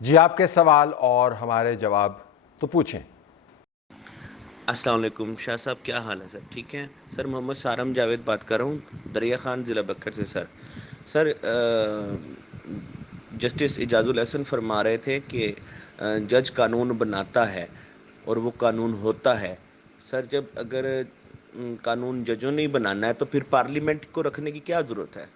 جی آپ کے سوال اور ہمارے جواب تو پوچھیں۔ السلام علیکم شاہ صاحب، کیا حال ہے سر؟ ٹھیک ہیں سر؟ محمد سارم جاوید بات کر رہا ہوں دریا خان ضلع بکر سے۔ سر جسٹس اعجاز الحسن فرما رہے تھے کہ جج قانون بناتا ہے اور وہ قانون ہوتا ہے۔ سر جب اگر قانون ججوں نے ہی بنانا ہے تو پھر پارلیمنٹ کو رکھنے کی کیا ضرورت ہے؟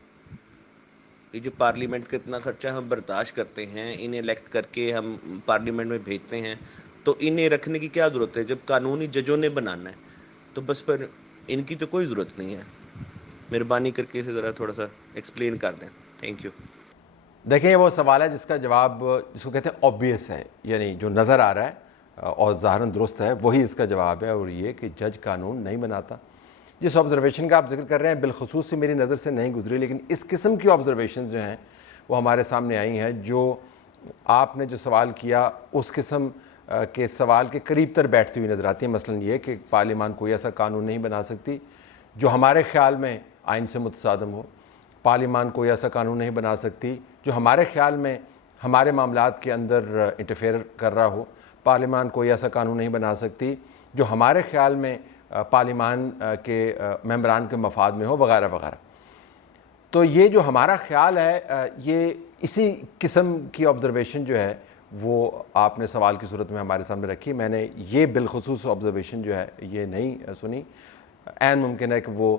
یہ جو پارلیمنٹ کا اتنا خرچہ ہم برداشت کرتے ہیں، انہیں الیکٹ کر کے ہم پارلیمنٹ میں بھیجتے ہیں، تو انہیں رکھنے کی کیا ضرورت ہے؟ جب قانونی ججوں نے بنانا ہے تو بس پر ان کی تو کوئی ضرورت نہیں ہے۔ مہربانی کر کے اسے ذرا تھوڑا سا ایکسپلین کر دیں۔ Thank you. دیکھیں یہ وہ سوال ہے جس کا جواب جس کو کہتے ہیں آبویس ہے، یعنی جو نظر آ رہا ہے اور ظاہراً درست ہے وہی اس کا جواب ہے، اور یہ کہ جج قانون نہیں بناتا۔ جس آبزرویشن کا آپ ذکر کر رہے ہیں بالخصوص سے میری نظر سے نہیں گزری، لیکن اس قسم کی آبزرویشن جو ہیں وہ ہمارے سامنے آئی ہیں۔ جو آپ نے جو سوال کیا اس قسم کے سوال کے قریب تر بیٹھتی ہوئی نظر آتی ہیں۔ مثلا یہ کہ پارلیمان کوئی ایسا قانون نہیں بنا سکتی جو ہمارے خیال میں آئین سے متصادم ہو، پارلیمان کوئی ایسا قانون نہیں بنا سکتی جو ہمارے خیال میں ہمارے معاملات کے اندر انٹرفیئر کر رہا ہو، پارلیمان کوئی ایسا قانون نہیں بنا سکتی جو ہمارے خیال میں پارلیمان کے ممبران کے مفاد میں ہو، وغیرہ وغیرہ۔ تو یہ جو ہمارا خیال ہے یہ اسی قسم کی آبزرویشن جو ہے وہ آپ نے سوال کی صورت میں ہمارے سامنے رکھی۔ میں نے یہ بالخصوص آبزرویشن جو ہے یہ نہیں سنی۔ عین ممکن ہے کہ وہ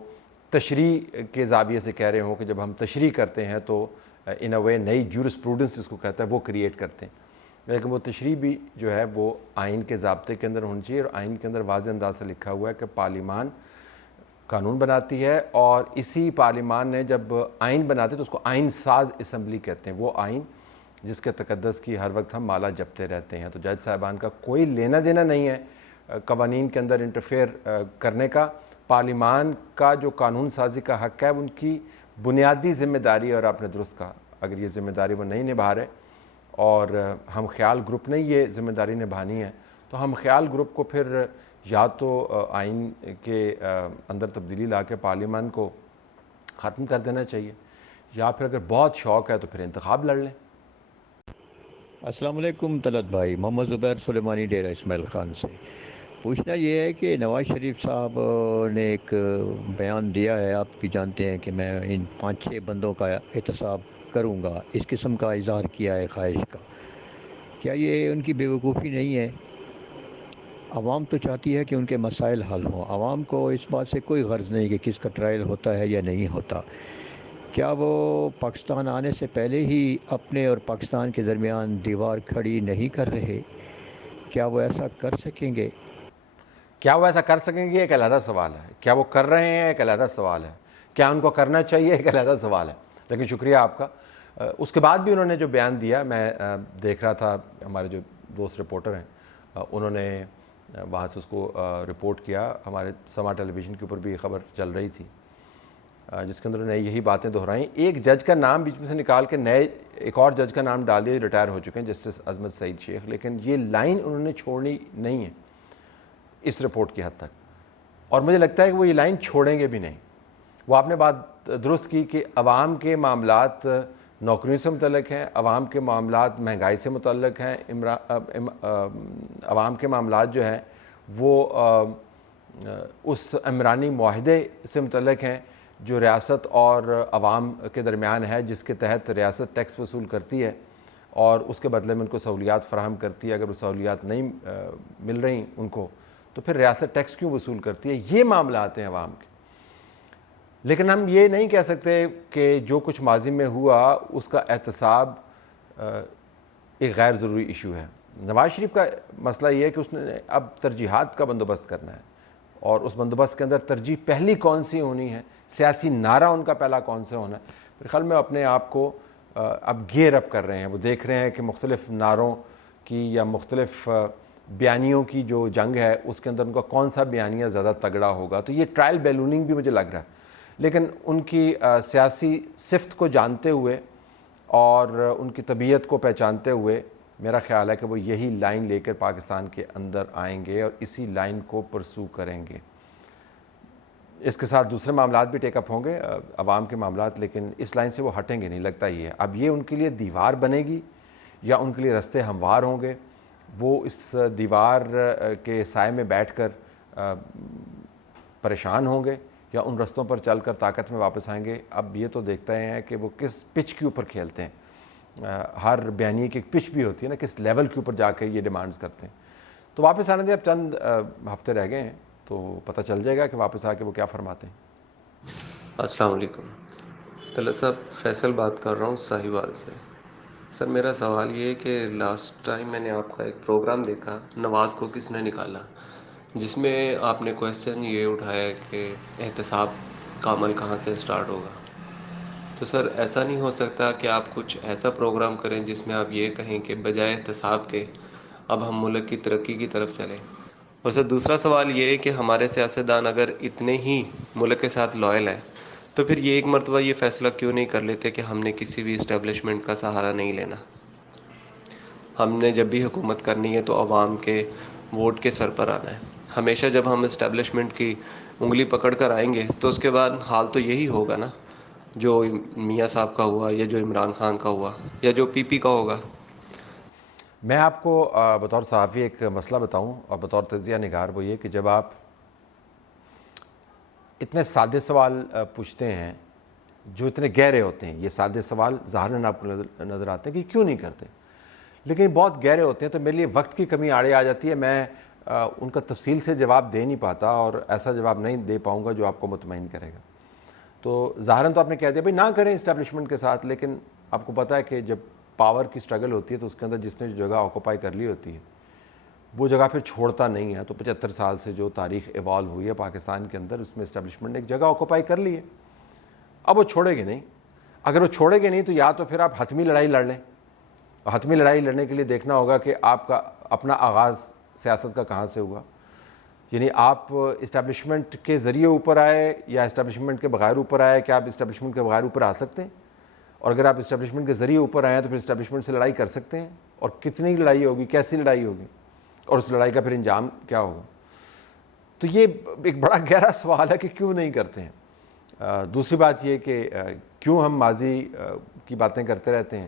تشریح کے زاویے سے کہہ رہے ہوں کہ جب ہم تشریح کرتے ہیں تو ان اے وے نئی جورسپروڈنس جس کو کہتا ہے وہ کریٹ کرتے ہیں، لیکن وہ تشریح بھی جو ہے وہ آئین کے ضابطے کے اندر ہونی چاہیے، اور آئین کے اندر واضح انداز سے لکھا ہوا ہے کہ پارلیمان قانون بناتی ہے، اور اسی پارلیمان نے جب آئین بناتے تو اس کو آئین ساز اسمبلی کہتے ہیں، وہ آئین جس کے تقدس کی ہر وقت ہم مالا جپتے رہتے ہیں۔ تو جج صاحبان کا کوئی لینا دینا نہیں ہے قوانین کے اندر انٹرفیئر کرنے کا۔ پارلیمان کا جو قانون سازی کا حق ہے ان کی بنیادی ذمہ داری، اور آپ نے درست کہا اگر یہ ذمہ داری وہ نہیں نبھا رہے اور ہم خیال گروپ نے یہ ذمہ داری نبھانی ہے تو ہم خیال گروپ کو پھر یا تو آئین کے اندر تبدیلی لا کے پارلیمان کو ختم کر دینا چاہیے، یا پھر اگر بہت شوق ہے تو پھر انتخاب لڑ لیں۔ السلام علیکم طلعت بھائی، محمد زبیر سلیمانی ڈیرہ اسماعیل خان سے۔ پوچھنا یہ ہے کہ نواز شریف صاحب نے ایک بیان دیا ہے، آپ بھی جانتے ہیں کہ میں ان 5-6 بندوں کا احتساب کروں گا، اس قسم کا اظہار کیا ہے خواہش کا۔ کیا یہ ان کی بیوقوفی نہیں ہے؟ عوام تو چاہتی ہے کہ ان کے مسائل حل ہوں، عوام کو اس بات سے کوئی غرض نہیں کہ کس کا ٹرائل ہوتا ہے یا نہیں ہوتا۔ کیا وہ پاکستان آنے سے پہلے ہی اپنے اور پاکستان کے درمیان دیوار کھڑی نہیں کر رہے؟ کیا وہ ایسا کر سکیں گے؟ کیا وہ ایسا کر سکیں گے ایک علیحدہ سوال ہے، کیا وہ کر رہے ہیں ایک علیحدہ سوال ہے، کیا ان کو کرنا چاہیے ایک علیحدہ سوال ہے۔ لیکن شکریہ آپ کا۔ اس کے بعد بھی انہوں نے جو بیان دیا، میں دیکھ رہا تھا، ہمارے جو دوست رپورٹر ہیں انہوں نے وہاں سے اس کو رپورٹ کیا، ہمارے سما ٹیلی ویژن کے اوپر بھی خبر چل رہی تھی جس کے اندر انہوں نے یہی باتیں دہرائیں۔ ایک جج کا نام بیچ میں سے نکال کے نئے ایک اور جج کا نام ڈال دیا، ریٹائر ہو چکے ہیں، جسٹس عظمت سعید شیخ، لیکن یہ لائن انہوں نے چھوڑنی نہیں ہے اس رپورٹ کی حد تک، اور مجھے لگتا ہے کہ وہ یہ لائن چھوڑیں گے بھی نہیں۔ وہ آپ نے بات درست کی کہ عوام کے معاملات نوکریوں سے متعلق ہیں، عوام کے معاملات مہنگائی سے متعلق ہیں، عوام کے معاملات جو ہیں وہ اس عمرانی معاہدے سے متعلق ہیں جو ریاست اور عوام کے درمیان ہے، جس کے تحت ریاست ٹیکس وصول کرتی ہے اور اس کے بدلے میں ان کو سہولیات فراہم کرتی ہے۔ اگر وہ سہولیات نہیں مل رہی ان کو تو پھر ریاست ٹیکس کیوں وصول کرتی ہے؟ یہ معاملات ہیں عوام کے۔ لیکن ہم یہ نہیں کہہ سکتے کہ جو کچھ ماضی میں ہوا اس کا احتساب ایک غیر ضروری ایشو ہے۔ نواز شریف کا مسئلہ یہ ہے کہ اس نے اب ترجیحات کا بندوبست کرنا ہے، اور اس بندوبست کے اندر ترجیح پہلی کون سی ہونی ہے، سیاسی نعرہ ان کا پہلا کون سے ہونا ہے۔ میرے خیال میں اپنے آپ کو اب گیئر اپ کر رہے ہیں، وہ دیکھ رہے ہیں کہ مختلف نعروں کی یا مختلف بیانیوں کی جو جنگ ہے اس کے اندر ان کا کون سا بیانیہ زیادہ تگڑا ہوگا۔ تو یہ ٹرائل بیلوننگ بھی مجھے لگ رہا ہے، لیکن ان کی سیاسی صفت کو جانتے ہوئے اور ان کی طبیعت کو پہچانتے ہوئے میرا خیال ہے کہ وہ یہی لائن لے کر پاکستان کے اندر آئیں گے اور اسی لائن کو پرسو کریں گے۔ اس کے ساتھ دوسرے معاملات بھی ٹیک اپ ہوں گے، عوام کے معاملات، لیکن اس لائن سے وہ ہٹیں گے نہیں، لگتا ہی ہے۔ اب یہ ان کے لیے دیوار بنے گی یا ان کے لیے رستے ہموار ہوں گے، وہ اس دیوار کے سائے میں بیٹھ کر پریشان ہوں گے، یا ان رستوں پر چل کر طاقت میں واپس آئیں گے؟ اب یہ تو دیکھتے ہیں کہ وہ کس پچ کے اوپر کھیلتے ہیں. ہر بیانیے کی ایک پچ بھی ہوتی ہے نا، کس لیول کے اوپر جا کے یہ ڈیمانڈز کرتے ہیں. تو واپس آنے دیں، اب چند ہفتے رہ گئے ہیں تو پتہ چل جائے گا کہ واپس آ کے وہ کیا فرماتے ہیں. السلام علیکم. طلعت صاحب، فیصل بات کر رہا ہوں ساہیوال سے. سر میرا سوال یہ ہے کہ لاسٹ ٹائم میں نے آپ کا ایک پروگرام دیکھا، نواز کو کس نے نکالا، جس میں آپ نے کویسچن یہ اٹھایا کہ احتساب کا عمل کہاں سے سٹارٹ ہوگا. تو سر ایسا نہیں ہو سکتا کہ آپ کچھ ایسا پروگرام کریں جس میں آپ یہ کہیں کہ بجائے احتساب کے اب ہم ملک کی ترقی کی طرف چلیں. اور سر دوسرا سوال یہ ہے کہ ہمارے سیاستدان اگر اتنے ہی ملک کے ساتھ لائل ہیں تو پھر یہ ایک مرتبہ یہ فیصلہ کیوں نہیں کر لیتے کہ ہم نے کسی بھی اسٹیبلشمنٹ کا سہارا نہیں لینا. ہم نے جب بھی حکومت کرنی ہے تو عوام کے ووٹ کے سر پر آنا ہے. ہمیشہ جب ہم اسٹیبلشمنٹ کی انگلی پکڑ کر آئیں گے تو اس کے بعد حال تو یہی ہوگا نا جو میاں صاحب کا ہوا، یا جو عمران خان کا ہوا، یا جو پی پی کا ہوگا. میں آپ کو بطور صحافی ایک مسئلہ بتاؤں اور بطور تجزیہ نگار، وہ یہ کہ جب آپ اتنے سادے سوال پوچھتے ہیں جو اتنے گہرے ہوتے ہیں، یہ سادے سوال ظاہراً آپ کو نظر آتے ہیں کہ کیوں نہیں کرتے، لیکن بہت گہرے ہوتے ہیں، تو میرے لیے وقت کی کمی آڑے آ جاتی ہے. میں ان کا تفصیل سے جواب دے نہیں پاتا، اور ایسا جواب نہیں دے پاؤں گا جو آپ کو مطمئن کرے گا. تو ظاہراً تو آپ نے کہہ دیا بھائی نہ کریں اسٹیبلشمنٹ کے ساتھ، لیکن آپ کو پتہ ہے کہ جب پاور کی سٹرگل ہوتی ہے تو اس کے اندر جس نے جو جگہ آکوپائی کر لی ہوتی ہے وہ جگہ پھر چھوڑتا نہیں ہے. تو 75 سال سے جو تاریخ ایوالو ہوئی ہے پاکستان کے اندر، اس میں اسٹیبلشمنٹ نے ایک جگہ آکوپائی کر لی ہے، اب وہ چھوڑے گی نہیں. اگر وہ چھوڑے گی نہیں تو یا تو پھر آپ حتمی لڑائی لڑ لیں، اور حتمی لڑائی لڑنے کے لیے دیکھنا ہوگا کہ آپ کا اپنا آغاز سیاست کا کہاں سے ہوا. یعنی آپ اسٹیبلشمنٹ کے ذریعے اوپر آئے یا اسٹیبلشمنٹ کے بغیر اوپر آئے؟ کہ آپ اسٹیبلشمنٹ کے بغیر اوپر آ سکتے ہیں؟ اور اگر آپ اسٹیبلشمنٹ کے ذریعے اوپر آئے ہیں تو پھر اسٹیبلشمنٹ سے لڑائی کر سکتے ہیں؟ اور کتنی لڑائی ہوگی، کیسی لڑائی ہوگی، اور اس لڑائی کا پھر انجام کیا ہوگا؟ تو یہ ایک بڑا گہرا سوال ہے کہ کیوں نہیں کرتے ہیں. دوسری بات یہ کہ کیوں ہم ماضی کی باتیں کرتے رہتے ہیں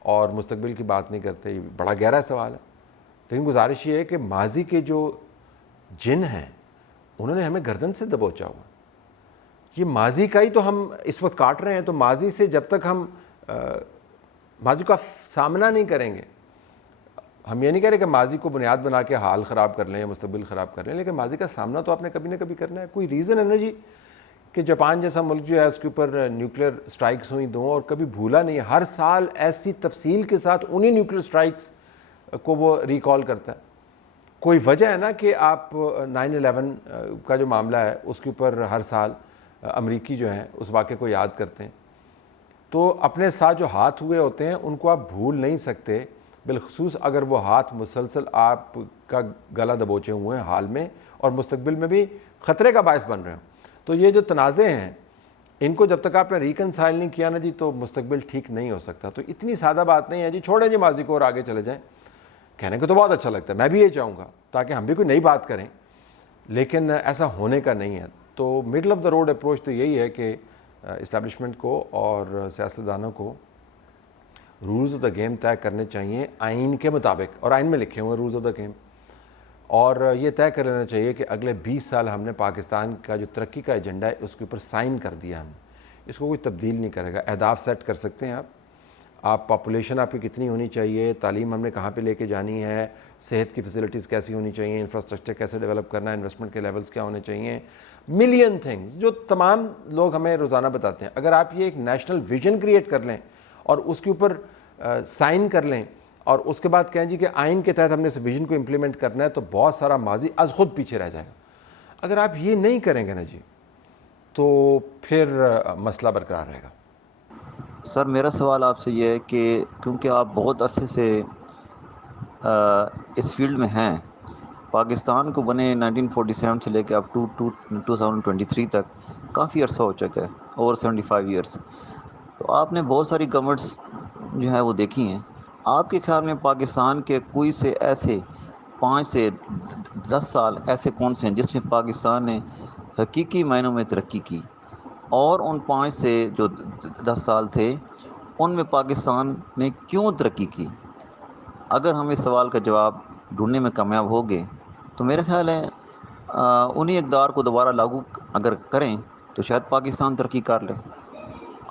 اور مستقبل کی بات نہیں کرتے. یہ بڑا گہرا سوال ہے، لیکن گزارش یہ ہے کہ ماضی کے جو جن ہیں انہوں نے ہمیں گردن سے دبوچا ہوا. یہ ماضی کا ہی تو ہم اس وقت کاٹ رہے ہیں. تو ماضی سے جب تک ہم ماضی کا سامنا نہیں کریں گے، ہم یہ نہیں کہہ رہے کہ ماضی کو بنیاد بنا کے حال خراب کر لیں یا مستقبل خراب کر لیں، لیکن ماضی کا سامنا تو آپ نے کبھی نہ کبھی کرنا ہے. کوئی ریزن ہے نا جی کہ جاپان جیسا ملک جو ہے اس کے اوپر نیوکلیر سٹرائکس ہوئی دو اور کبھی بھولا نہیں ہے، ہر سال ایسی تفصیل کے ساتھ انہی نیوکلیر سٹرائکس کو وہ ریکال کرتا ہے. کوئی وجہ ہے نا کہ آپ 9/11 کا جو معاملہ ہے اس کے اوپر ہر سال امریکی جو ہیں اس واقعے کو یاد کرتے ہیں. تو اپنے ساتھ جو ہاتھ ہوئے ہوتے ہیں ان کو آپ بھول نہیں سکتے، بالخصوص اگر وہ ہاتھ مسلسل آپ کا گلا دبوچے ہوئے ہیں حال میں اور مستقبل میں بھی خطرے کا باعث بن رہے ہیں. تو یہ جو تنازع ہیں ان کو جب تک آپ نے ریکنسائل نہیں کیا نا جی تو مستقبل ٹھیک نہیں ہو سکتا. تو اتنی سادہ بات نہیں ہے جی چھوڑیں جی ماضی کو اور آگے چلے جائیں. کہنے کو تو بہت اچھا لگتا ہے، میں بھی یہ چاہوں گا تاکہ ہم بھی کوئی نئی بات کریں، لیکن ایسا ہونے کا نہیں ہے. تو middle of the road approach تو یہی ہے کہ اسٹیبلشمنٹ کو اور سیاستدانوں کو رولز آف دا گیم طے کرنے چاہیے آئین کے مطابق، اور آئین میں لکھے ہوئے رولز آف دا گیم. اور یہ طے کر لینا چاہیے کہ اگلے 20 سال ہم نے پاکستان کا جو ترقی کا ایجنڈا ہے اس کے اوپر سائن کر دیا. ہم اس کو کوئی تبدیل نہیں کرے گا. اہداف سیٹ کر سکتے ہیں آپ پاپولیشن آپ کی کتنی ہونی چاہیے، تعلیم ہم نے کہاں پہ لے کے جانی ہے، صحت کی فیسلٹیز کیسی ہونی چاہیے، انفراسٹرکچر کیسے ڈیولپ کرنا ہے، انویسٹمنٹ کے لیولز کیا ہونے چاہیے، ملین تھنگز جو تمام لوگ ہمیں روزانہ بتاتے ہیں. اگر آپ یہ ایک نیشنل ویژن کریٹ کر لیں اور اس کے اوپر سائن کر لیں اور اس کے بعد کہیں جی کہ آئین کے تحت ہم نے اس ویژن کو امپلیمنٹ کرنا ہے، تو بہت سارا ماضی از خود پیچھے رہ جائے گا. اگر آپ یہ نہیں کریں گے نا جی تو پھر مسئلہ برقرار رہے گا. سر میرا سوال آپ سے یہ ہے کہ کیونکہ آپ بہت عرصے سے اس فیلڈ میں ہیں، پاکستان کو بنے 1947 سے لے کے اب 2023 تک کافی عرصہ ہو چکا ہے، اوور 75 ایئرس. تو آپ نے بہت ساری گورنمنٹس جو ہیں وہ دیکھی ہیں. آپ کے خیال میں پاکستان کے کوئی سے ایسے 5 سے 10 سال ایسے کون سے ہیں جس میں پاکستان نے حقیقی معنوں میں ترقی کی، اور ان 5 سے جو 10 سال تھے ان میں پاکستان نے کیوں ترقی کی؟ اگر ہم اس سوال کا جواب ڈھونڈنے میں کامیاب ہو گئے تو میرا خیال ہے انہی اقدار کو دوبارہ لاگو اگر کریں تو شاید پاکستان ترقی کر لے.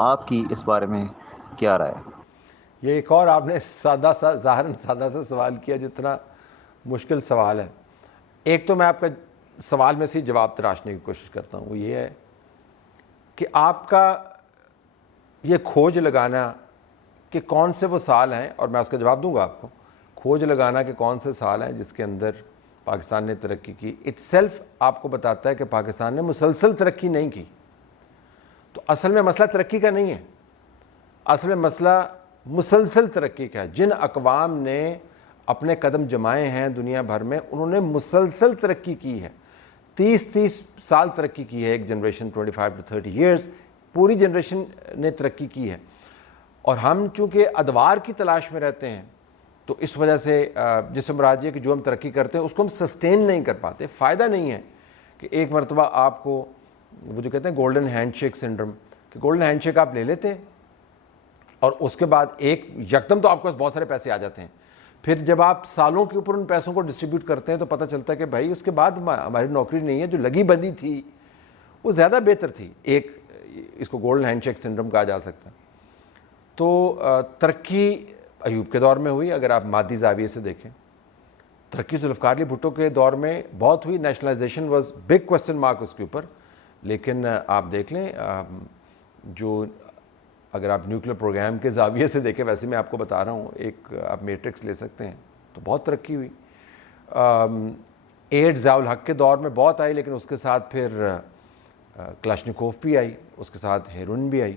آپ کی اس بارے میں کیا رائے ہے؟ یہ ایک اور آپ نے سادہ سا ظاہراً سادہ سا سوال کیا جتنا مشکل سوال ہے. ایک تو میں آپ کا سوال میں سے جواب تراشنے کی کوشش کرتا ہوں, وہ یہ ہے کہ آپ کا یہ کھوج لگانا کہ کون سے وہ سال ہیں, اور میں اس کا جواب دوں گا آپ کو, کھوج لگانا کہ کون سے سال ہیں جس کے اندر پاکستان نے ترقی کی, اٹ سیلف آپ کو بتاتا ہے کہ پاکستان نے مسلسل ترقی نہیں کی. تو اصل میں مسئلہ ترقی کا نہیں ہے, اصل میں مسئلہ مسلسل ترقی کا ہے. جن اقوام نے اپنے قدم جمائے ہیں دنیا بھر میں, انہوں نے مسلسل ترقی کی ہے. 30 سال ترقی کی ہے ایک جنریشن, 25 to 30 years پوری جنریشن نے ترقی کی ہے. اور ہم چونکہ ادوار کی تلاش میں رہتے ہیں تو اس وجہ سے جس سے مراد یہ کہ جو ہم ترقی کرتے ہیں اس کو ہم سسٹین نہیں کر پاتے. فائدہ نہیں ہے کہ ایک مرتبہ آپ کو وہ جو کہتے ہیں گولڈن ہینڈ شیک سنڈرم, کہ گولڈن ہینڈ شیک آپ لے لیتے ہیں اور اس کے بعد ایک یکدم تو آپ کے پاس بہت سارے پیسے آ جاتے ہیں. پھر جب آپ سالوں کے اوپر ان پیسوں کو ڈسٹریبیوٹ کرتے ہیں تو پتہ چلتا ہے کہ بھائی اس کے بعد ہماری نوکری نہیں ہے, جو لگی بندی تھی وہ زیادہ بہتر تھی. ایک اس کو گولڈن ہینڈ شیک سنڈرم کہا جا سکتا ہے. تو ترقی ایوب کے دور میں ہوئی, اگر آپ مادی زاویے سے دیکھیں. ترقی ذوالفقار علی بھٹو کے دور میں بہت ہوئی, nationalization was big question mark اس کے اوپر. لیکن آپ دیکھ لیں جو اگر آپ نیوکلیر پروگرام کے زاویے سے دیکھیں, ویسے میں آپ کو بتا رہا ہوں, ایک آپ میٹرکس لے سکتے ہیں, تو بہت ترقی ہوئی. ایڈ ضیاء الحق کے دور میں بہت آئی, لیکن اس کے ساتھ پھر کلاشنکوف بھی آئی, اس کے ساتھ ہیروئن بھی آئی,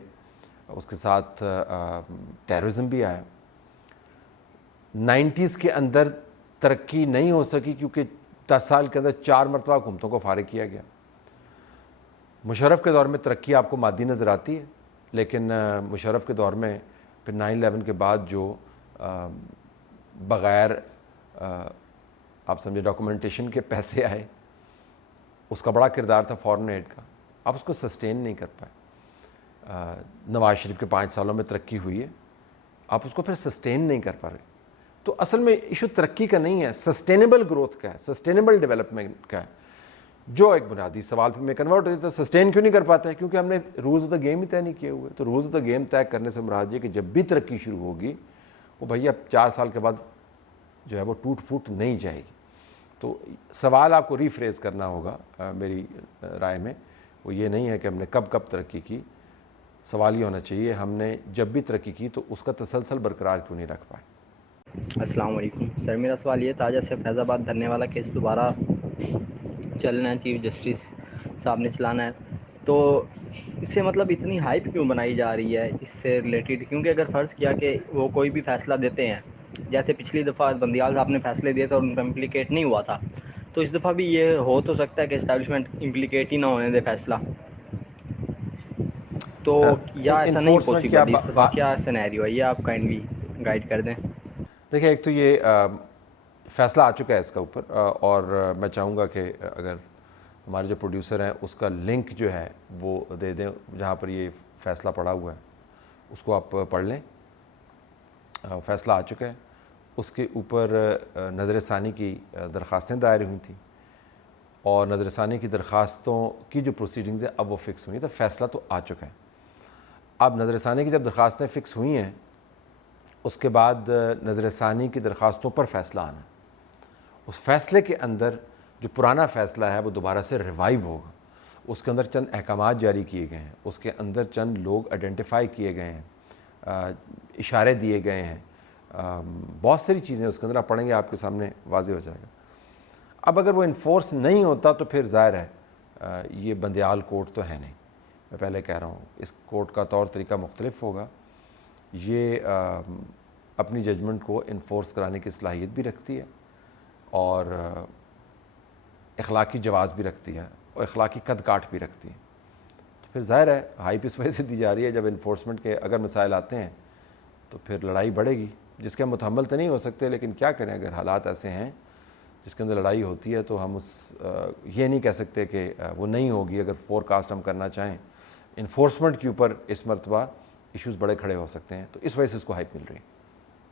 اس کے ساتھ ٹیررزم بھی آیا. 90s کے اندر ترقی نہیں ہو سکی کیونکہ 10 سال کے اندر 4 مرتبہ حکومتوں کو فارغ کیا گیا. مشرف کے دور میں ترقی آپ کو مادی نظر آتی ہے, لیکن مشرف کے دور میں پھر 9/11 کے بعد جو بغیر آپ سمجھے ڈاکومنٹیشن کے پیسے آئے, اس کا بڑا کردار تھا فارن ایڈ کا. آپ اس کو سسٹین نہیں کر پائے. نواز شریف کے 5 سالوں میں ترقی ہوئی ہے, آپ اس کو پھر سسٹین نہیں کر پا رہے. تو اصل میں ایشو ترقی کا نہیں ہے, سسٹینیبل گروتھ کا ہے, سسٹینیبل ڈیولپمنٹ کا ہے. جو ایک بنیادی سوال پہ میں کنورٹ ہوتی ہے, تو سسٹین کیوں نہیں کر پاتا ہے؟ کیونکہ ہم نے رولز آف دا گیم ہی طے نہیں کیے ہوئے. تو رولز آف دا گیم طے کرنے سے مراد یہ کہ جب بھی ترقی شروع ہوگی وہ بھیا 4 سال کے بعد جو ہے وہ ٹوٹ پھوٹ نہیں جائے گی. تو سوال آپ کو ریفریز کرنا ہوگا میری رائے میں, وہ یہ نہیں ہے کہ ہم نے کب ترقی کی. سوال یہ ہونا چاہیے ہم نے جب بھی ترقی کی تو اس کا تسلسل برقرار کیوں نہیں رکھ پائے. السلام علیکم سر, میرا سوال یہ تھا, جیسے فیض آباد دھرنے والا کیس دوبارہ چلنا ہے, چیف جسٹس صاحب نے چلانا ہے, تو اس سے مطلب اتنی ہائپ کیوں بنائی جا رہی ہے اس سے ریلیٹڈ؟ کیونکہ اگر فرض کیا کہ وہ کوئی بھی فیصلہ دیتے ہیں, جیسے پچھلی دفعہ بندیال صاحب نے فیصلے دیے تھے اور ان کا امپلیکیٹ نہیں ہوا تھا, تو اس دفعہ بھی یہ ہو تو سکتا ہے کہ اسٹیبلشمنٹ امپلیکیٹ ہی نہ ہونے دے فیصلہ, تو یا ایسا نہیں پاسبل؟ اس دفعہ کیا سینیریو ہے, یہ آپ کائنڈلی گائیڈ کر دیں. دیکھیں, ایک تو یہ فیصلہ آ چکا ہے اس کا اوپر, اور میں چاہوں گا کہ اگر ہمارے جو پروڈیوسر ہیں اس کا لنک جو ہے وہ دے دیں جہاں پر یہ فیصلہ پڑا ہوا ہے, اس کو آپ پڑھ لیں. فیصلہ آ چکا ہے, اس کے اوپر نظر ثانی کی درخواستیں دائر ہوئی تھیں, اور نظر ثانی کی درخواستوں کی جو پروسیڈنگز ہیں اب وہ فکس ہوئی ہیں. تو فیصلہ تو آ چکا ہے. اب نظر ثانی کی جب درخواستیں فکس ہوئی ہیں, اس کے بعد نظر ثانی کی درخواستوں پر فیصلہ آنا. اس فیصلے کے اندر جو پرانا فیصلہ ہے وہ دوبارہ سے ریوائیو ہوگا. اس کے اندر چند احکامات جاری کیے گئے ہیں, اس کے اندر چند لوگ آئیڈینٹیفائی کیے گئے ہیں, اشارے دیے گئے ہیں, بہت ساری چیزیں اس کے اندر آپ پڑھیں گے آپ کے سامنے واضح ہو جائے گا. اب اگر وہ انفورس نہیں ہوتا تو پھر ظاہر ہے یہ بندیال کورٹ تو ہے نہیں. میں پہلے کہہ رہا ہوں اس کورٹ کا طور طریقہ مختلف ہوگا. یہ اپنی ججمنٹ کو انفورس کرانے کی صلاحیت بھی رکھتی ہے اور اخلاقی جواز بھی رکھتی ہے اور اخلاقی قد کاٹ بھی رکھتی ہے. تو پھر ظاہر ہے ہائپ اس وجہ سے دی جا رہی ہے, جب انفورسمنٹ کے اگر مسائل آتے ہیں تو پھر لڑائی بڑھے گی, جس کے ہم متحمل تو نہیں ہو سکتے, لیکن کیا کریں اگر حالات ایسے ہیں جس کے اندر لڑائی ہوتی ہے تو ہم یہ نہیں کہہ سکتے کہ وہ نہیں ہوگی. اگر فور کاسٹ ہم کرنا چاہیں انفورسمنٹ کے اوپر اس مرتبہ ایشوز بڑے کھڑے ہو سکتے ہیں, تو اس وجہ سے اس کو ہائپ مل رہی ہے.